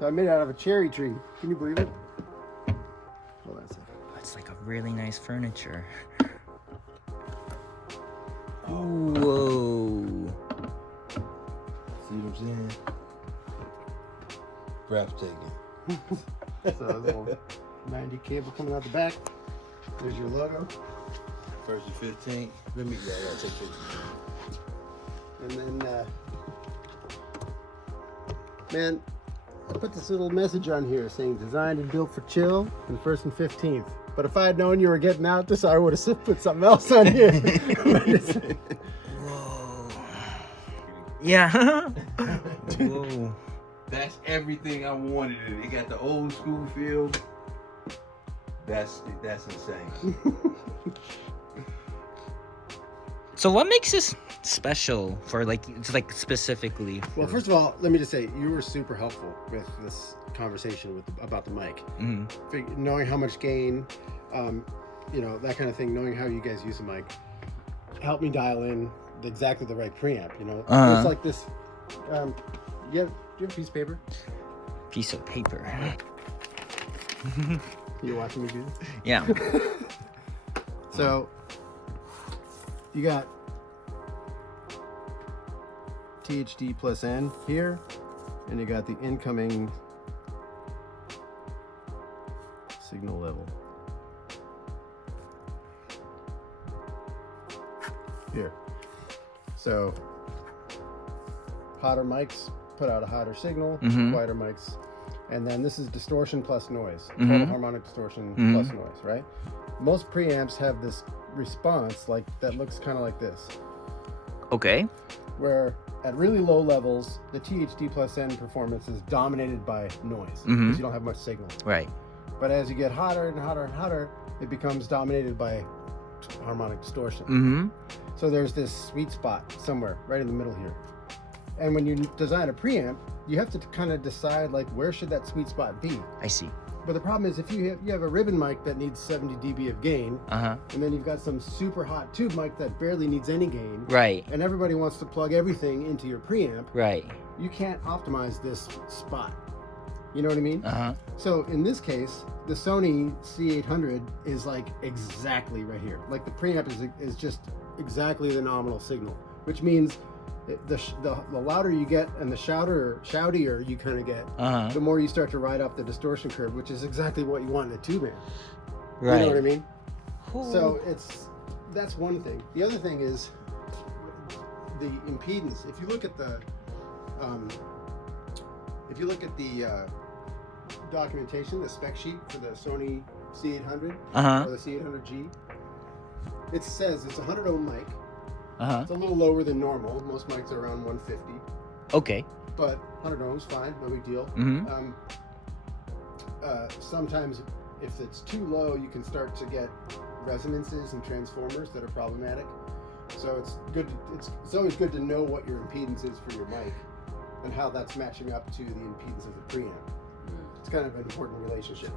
So I made it out of a cherry tree. Can you believe it? Hold on a second. It's like a really nice furniture. Whoa. See what I'm saying? Breathtaking. So a little 90 cable coming out the back. There's your logo. First and 15th. Let me, yeah, I gotta take pictures. And then, man, I put this little message on here saying designed and built for chill and first and 15th. But if I had known you were getting out this, I would have put something else on here. Whoa. Yeah. Whoa. That's everything I wanted. It got the old school feel. That's insane. So what makes this special for like specifically? Well, first of all, let me just say you were super helpful with this conversation about the mic. Knowing how much gain, you know, that kind of thing. Knowing how you guys use the mic helped me dial in exactly the right preamp. You know, it's like this. Do you have a piece of paper? Piece of paper. You're watching me do this? Yeah. So you got THD plus N here, and you got the incoming signal level here. So hotter mics put out a hotter signal, quieter mics. And then this is distortion plus noise, total harmonic distortion plus noise, right? Most preamps have this response like that looks kind of like this. Okay. Where at really low levels, the THD plus N performance is dominated by noise because you don't have much signal. Right. But as you get hotter and hotter and hotter, it becomes dominated by harmonic distortion. So there's this sweet spot somewhere right in the middle here. And when you design a preamp, you have to kind of decide like where should that sweet spot be. I see. But the problem is if you have a ribbon mic that needs 70 dB of gain, and then you've got some super hot tube mic that barely needs any gain, right? And everybody wants to plug everything into your preamp, right? You can't optimize this spot. You know what I mean? So in this case, the Sony C800 is like exactly right here. Like the preamp is just exactly the nominal signal, which means the louder you get and the shoutier you kind of get, the more you start to ride up the distortion curve, which is exactly what you want in a tube amp. Right. You know what I mean? Ooh. So that's one thing. The other thing is the impedance. If you look at the documentation, the spec sheet for the Sony C800 or the C800G, it says it's a 100 ohm mic. It's a little lower than normal. Most mics are around 150. Okay. But 100 ohms, fine, no big deal. Sometimes if it's too low, you can start to get resonances and transformers that are problematic. So it's good. It's always good to know what your impedance is for your mic and how that's matching up to the impedance of the preamp. It's kind of an important relationship.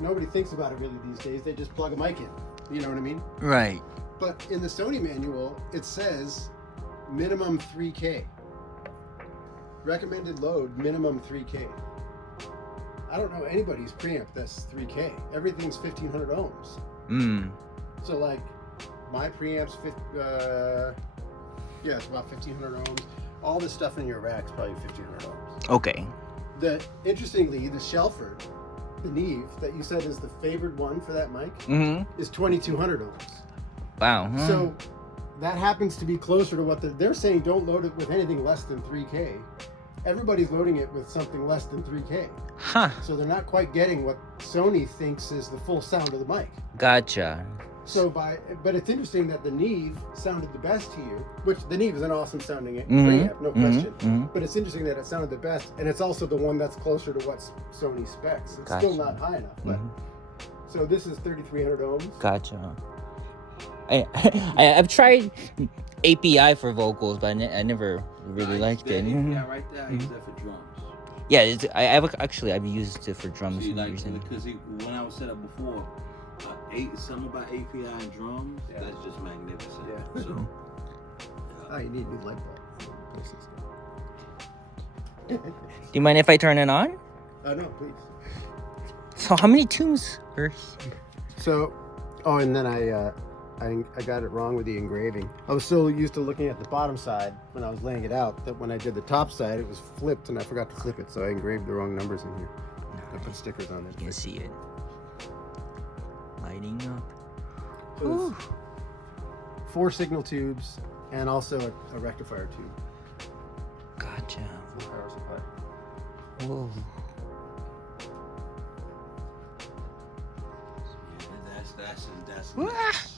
Nobody thinks about it really these days. They just plug a mic in. You know what I mean? Right. But in the Sony manual, it says minimum 3K. Recommended load, minimum 3K. I don't know anybody's preamp that's 3K. Everything's 1500 ohms. So like my preamp's, it's about 1500 ohms. All this stuff in your rack's probably 1500 ohms. Okay. Interestingly, the Shelford, the Neve that you said is the favored one for that mic, is 2200 ohms. Wow. So that happens to be closer to what they're saying. Don't load it with anything less than 3K. Everybody's loading it with something less than 3K. So they're not quite getting what Sony thinks is the full sound of the mic. Gotcha. So but it's interesting that the Neve sounded the best to you, which the Neve is an awesome sounding preamp, no question. But it's interesting that it sounded the best, and it's also the one that's closer to what Sony specs. It's still not high enough. But so this is 3300 ohms. Gotcha. I've tried API for vocals, but I never really liked it. Yeah, right there. I use that for drums. Yeah, I've used it for drums. See, like, because when I was set up before, something about API and drums, that's just magnificent. Yeah. So, you need a new light bulb. Do you mind if I turn it on? No, please. So how many tunes are here? So, oh, and then I got it wrong with the engraving. I was so used to looking at the bottom side when I was laying it out that when I did the top side, it was flipped, and I forgot to flip it, so I engraved the wrong numbers in here. I put stickers on You it. can see it lighting up. So there's 4 signal tubes and also a rectifier tube. Gotcha. Power supply. Whoa. Yeah, that's Wah! nice.